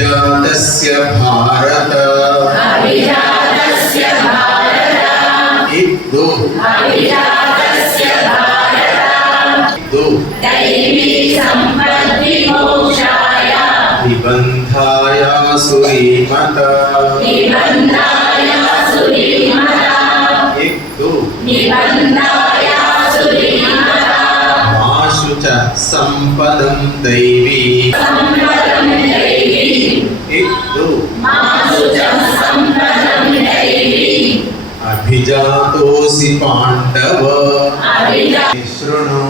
अभिजातस्य भारत अभिजातस्य भारत इक्तु अभिजातस्य भारत इक्तु दैवी सम्पद्विमोक्षाय निबन्धाय सुरीमत निबन्धाय सुरीमता इक्तु निबन्धाय सुरीमता माशु च सम्पदं दैवी सम्पदं दैवीम् అభిజాతోసి పాండవ. శృణు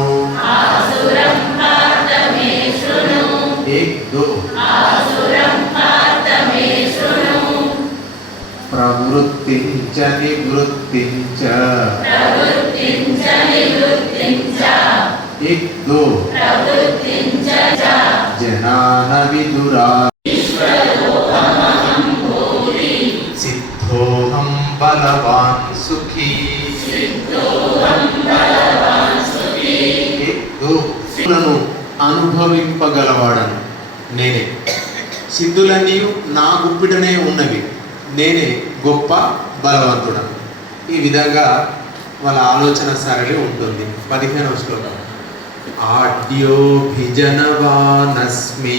ప్రవృత్తించ నివృత్తించ ప్రవృత్తించ నివృత్తించ ఇక్దు ప్రవృత్తించ జనాన విదురా बलवान् सुखी ఇక్తు సిద్ధులను అనుభవింపగలవాడను నేనే సిద్ధులన్నీ నా గుప్పిటనే ఉన్నవి నేనే గొప్ప బలవంతుడను ఈ విధంగా వాళ్ళ ఆలోచన సరళి ఉంటుంది పదిహేనవ శ్లోకం ఆడ్యోభిజనవానస్మి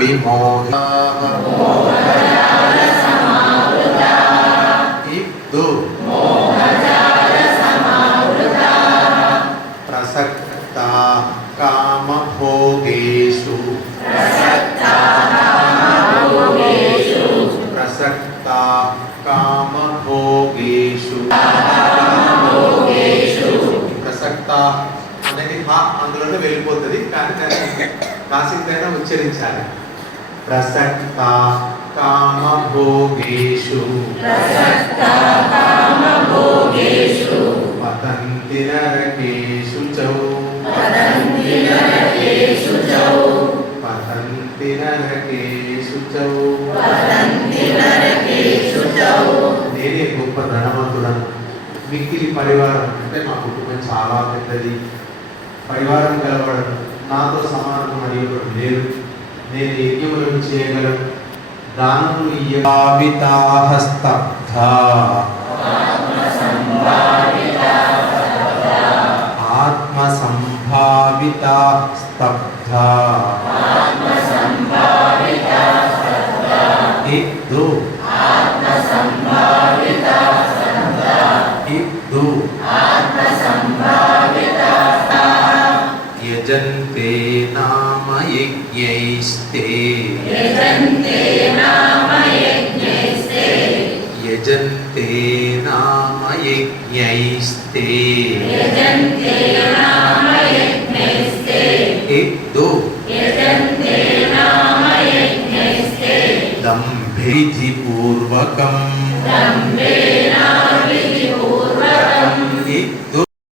విమోహ ఇక్తు ప్రసక్త కామభోగేషు ప్రసక్త కామభోగేషు ప్రసక్త అనేది అందులోనే వెళ్ళిపోతుంది. కానీ దాన్ని రాసిందైనా ఉచ్చరించాలి. ప్రసక్త కామభోగేషు పతంతి నరకేషు చౌ పతంతి నరకేషు చౌ నేనే గొప్ప ధనవంతుడను. మిక్కిలి పరివారం అంటే మా కుటుంబం చాలా పెద్దది. పరివారం కలవడం నాతో సమానం మరియు లేరు. నేను యజ్ఞములను చేయగలను. దానములు ఇయ్యవితాహస్తబ్ధ ఆత్మ సంభావిత స్తబ్ధ ఇద్దు. ఇద్దు यजन्त्यैस्ते यजन्ते नाम यज्ञैस्ते यजन्ते नाम यज्ञैस्ते यजन्ते नाम यज्ञैस्ते एक दो यजन्ते नाम यज्ञैस्ते दम्भिधि पूर्वकम् दम्भेनाभिधि पूर्वकम् एक दो